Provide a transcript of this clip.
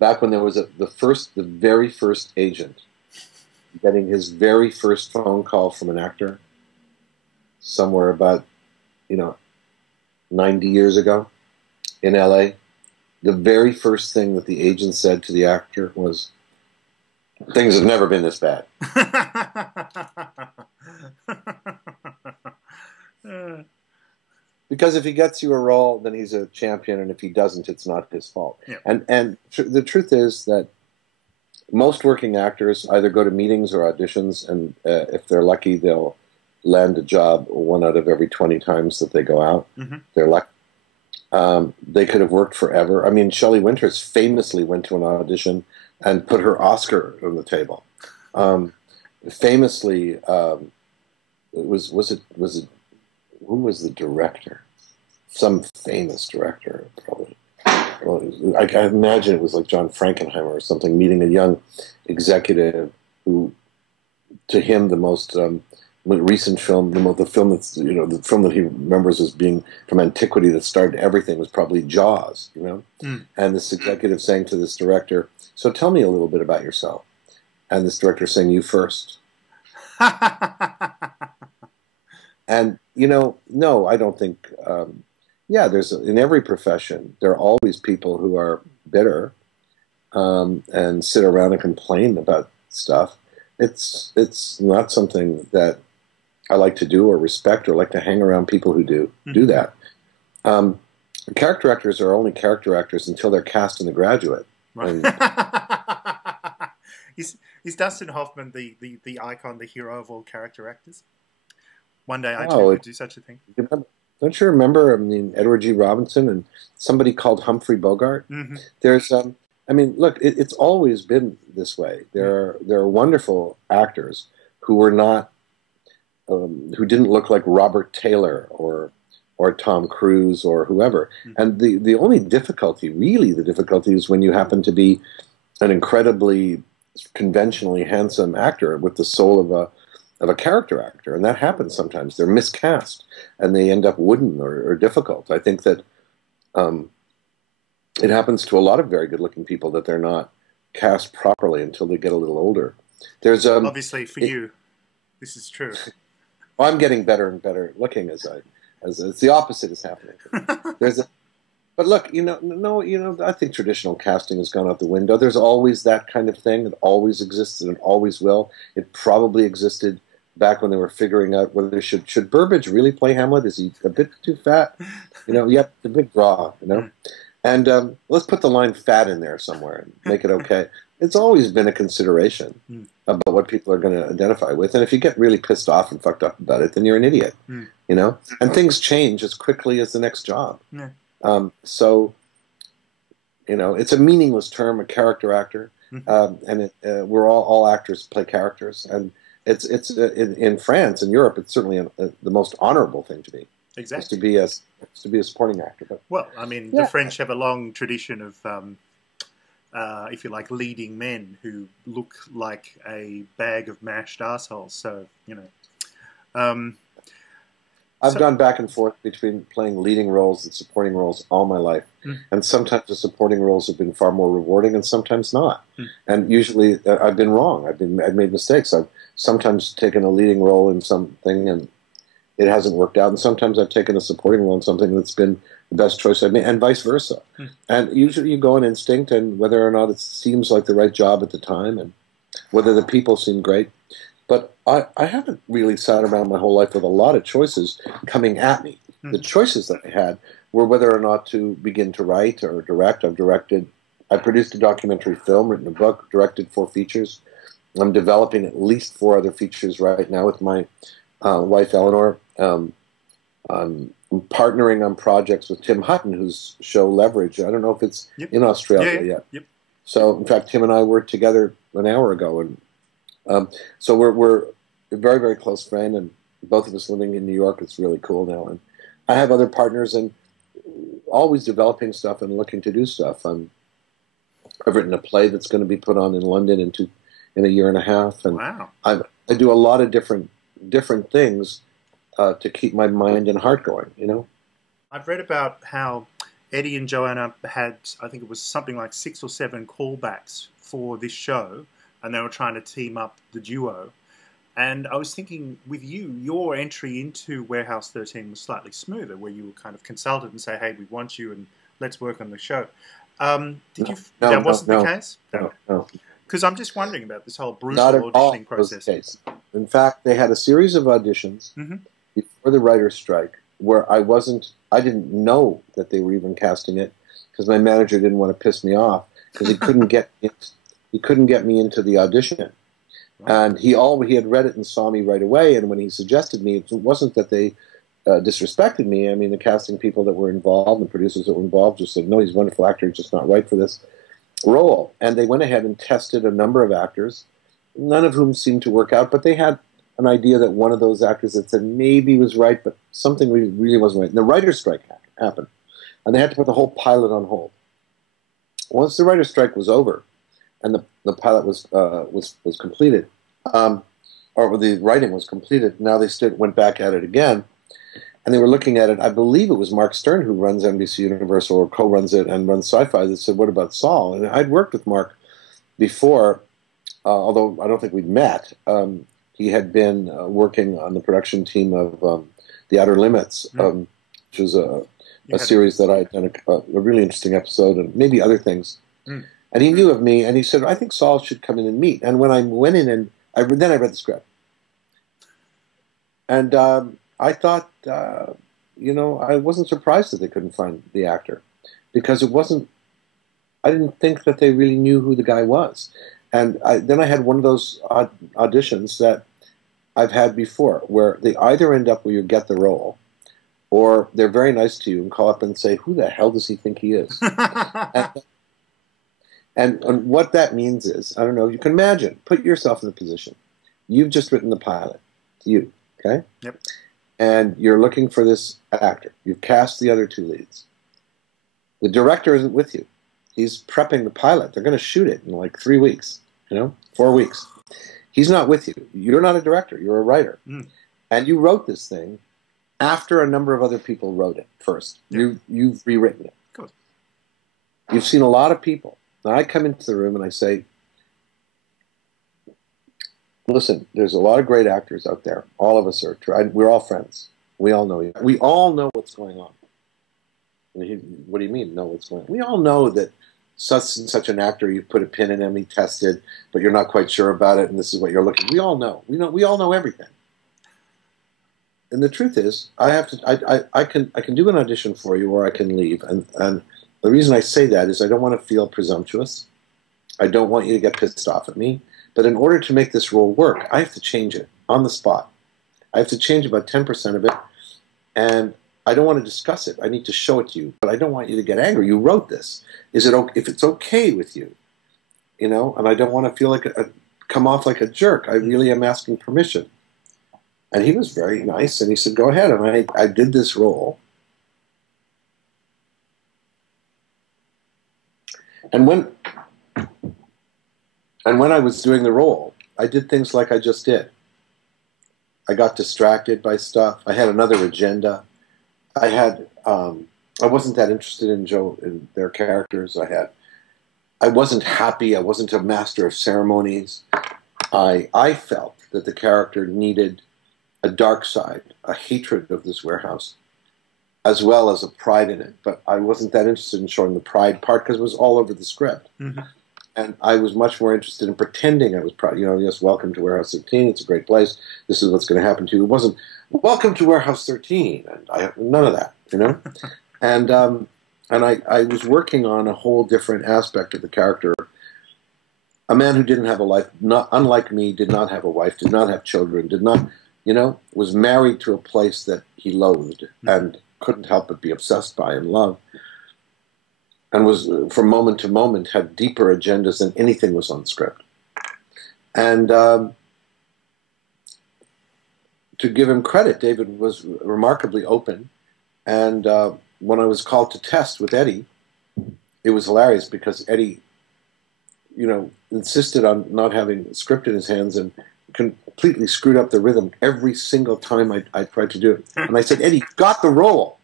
back when there was the very first agent getting his very first phone call from an actor somewhere about, 90 years ago in LA, the very first thing that the agent said to the actor was, "Things have never been this bad." Because if he gets you a role, then he's a champion, and if he doesn't, it's not his fault. Yeah. And the truth is that most working actors either go to meetings or auditions, and if they're lucky, they'll land a job 1 out of every 20 times that they go out. Mm-hmm. They're lucky. They could have worked forever. I mean, Shelley Winters famously went to an audition and put her Oscar on the table. Famously, was it who was the director? Some famous director, probably. Well, I imagine it was like John Frankenheimer or something, meeting a young executive who, to him, the most recent film, the film that's the film that he remembers as being from antiquity that started everything was probably Jaws. And this executive saying to this director, "So tell me a little bit about yourself." And this director saying, "You first." And no, I don't think. There's in every profession there are always people who are bitter and sit around and complain about stuff. It's not something that I like to do or respect or like to hang around people who do that. Character actors are only character actors until they're cast in The Graduate. Right. Is Dustin Hoffman the icon, the hero of all character actors? One day I too could do such a thing. Don't you remember? I mean, Edward G. Robinson and somebody called Humphrey Bogart. Mm-hmm. There's, look, it's always been this way. There are wonderful actors who were not, who didn't look like Robert Taylor or Tom Cruise or whoever. Mm-hmm. And the only difficulty, really, the difficulty is when you happen to be an incredibly conventionally handsome actor with the soul of a character actor, and that happens sometimes. They're miscast, and they end up wooden or difficult. I think that it happens to a lot of very good-looking people that they're not cast properly until they get a little older. There's obviously for you, this is true. I'm getting better and better looking as the opposite is happening. But look, I think traditional casting has gone out the window. There's always that kind of thing. It always existed and always will. It probably existed back when they were figuring out whether should Burbage really play Hamlet? Is he a bit too fat? Yep, the big draw, And let's put the line fat in there somewhere and make it okay. It's always been a consideration about what people are going to identify with. And if you get really pissed off and fucked up about it, then you're an idiot, And things change as quickly as the next job. Yeah. So, it's a meaningless term, a character actor. And we're all actors play characters. And it's in France and Europe, it's certainly the most honorable thing to be. Exactly. To be a supporting actor. But, well, I mean, the French have a long tradition of, if you like, leading men who look like a bag of mashed assholes. So, I've gone back and forth between playing leading roles and supporting roles all my life. And sometimes the supporting roles have been far more rewarding and sometimes not. And usually I've been wrong. I've made mistakes. I've sometimes taken a leading role in something and it hasn't worked out. And sometimes I've taken a supporting role in something that's been the best choice I've made, and vice versa. And usually you go on instinct and whether or not it seems like the right job at the time and whether the people seem great. But I haven't really sat around my whole life with a lot of choices coming at me. The choices that I had were whether or not to begin to write or direct. I produced a documentary film, written a book, directed 4 features. I'm developing at least 4 other features right now with my wife, Eleanor. I'm partnering on projects with Tim Hutton, whose show Leverage. I don't know if it's in Australia yet. Yep. So, in fact, Tim and I worked together an hour ago, and so we're a very, very close friend, and both of us living in New York. It's really cool now, and I have other partners, and always developing stuff and looking to do stuff. I've written a play that's going to be put on in London in a year and a half, and wow. I do a lot of different things to keep my mind and heart going. I've read about how Eddie and Joanna had, I think it was something like 6 or 7 callbacks for this show, and they were trying to team up the duo. And I was thinking, with you, your entry into Warehouse 13 was slightly smoother, where you were kind of consulted and say, hey, we want you and let's work on the show. That wasn't the case? No. Because I'm just wondering about this whole brutal auditioning process. Was the case. In fact, they had a series of auditions before the writer's strike where I didn't know that they were even casting it because my manager didn't want to piss me off because he couldn't get me into the audition. And he had read it and saw me right away, and when he suggested me, it wasn't that they disrespected me. I mean, the casting people that were involved, the producers that were involved just said, no, he's a wonderful actor, he's just not right for this role. And they went ahead and tested a number of actors, none of whom seemed to work out, but they had an idea that one of those actors that said maybe was right, but something really wasn't right. And the writer's strike happened, and they had to put the whole pilot on hold. Once the writer's strike was over, and the pilot was completed, or the writing was completed, now they went back at it again, and they were looking at it. I believe it was Mark Stern, who runs NBC Universal or co-runs it and runs Sci-Fi, that said, what about Saul? And I'd worked with Mark before, although I don't think we'd met. He had been working on the production team of The Outer Limits, which was a series that I had done a really interesting episode, and maybe other things. And he knew of me, and he said, I think Saul should come in and meet. And when I went in, and then I read the script. And I thought, I wasn't surprised that they couldn't find the actor, because I didn't think that they really knew who the guy was. And then I had one of those auditions that I've had before, where they either end up where you get the role, or they're very nice to you and call up and say, who the hell does he think he is? And what that means is, I don't know, you can imagine, put yourself in the position. You've just written the pilot. You, okay? Yep. And you're looking for this actor. You've cast the other 2 leads. The director isn't with you. He's prepping the pilot. They're going to shoot it in like 3 weeks, 4 weeks. He's not with you. You're not a director. You're a writer. And you wrote this thing after a number of other people wrote it first. Yep. You've rewritten it. Good. You've seen a lot of people. Now I come into the room and I say, listen, there's a lot of great actors out there. All of us are tried. We're all friends. We all know you. We all know what's going on. What do you mean, know what's going on? We all know that such and such an actor, you put a pin in him, he tested, but you're not quite sure about it, and this is what you're looking. We all know. We all know everything. And the truth is, I can do an audition for you, or I can leave. And the reason I say that is I don't want to feel presumptuous. I don't want you to get pissed off at me. But in order to make this role work, I have to change it on the spot. I have to change about 10% of it, and I don't want to discuss it. I need to show it to you, but I don't want you to get angry. You wrote this. Is it okay, if it's okay with you? And I don't want to feel like come off like a jerk. I really am asking permission. And he was very nice, and he said, go ahead. And I did this role. And when I was doing the role, I did things like I just did. I got distracted by stuff. I had another agenda. I wasn't that interested in their characters. I wasn't happy. I wasn't a master of ceremonies. I felt that the character needed a dark side, a hatred of this warehouse, as well as a pride in it. But I wasn't that interested in showing the pride part because it was all over the script. And I was much more interested in pretending I was proud. Yes, welcome to Warehouse 13. It's a great place. This is what's going to happen to you. It wasn't, welcome to Warehouse 13. And none of that, And I was working on a whole different aspect of the character. A man who didn't have a life, unlike me, did not have a wife, did not have children, was married to a place that he loathed and couldn't help but be obsessed by and love. And was, from moment to moment, had deeper agendas than anything was on script. And to give him credit, David was remarkably open. And when I was called to test with Eddie, it was hilarious because Eddie, insisted on not having a script in his hands and completely screwed up the rhythm every single time I tried to do it. And I said, Eddie, you got the role,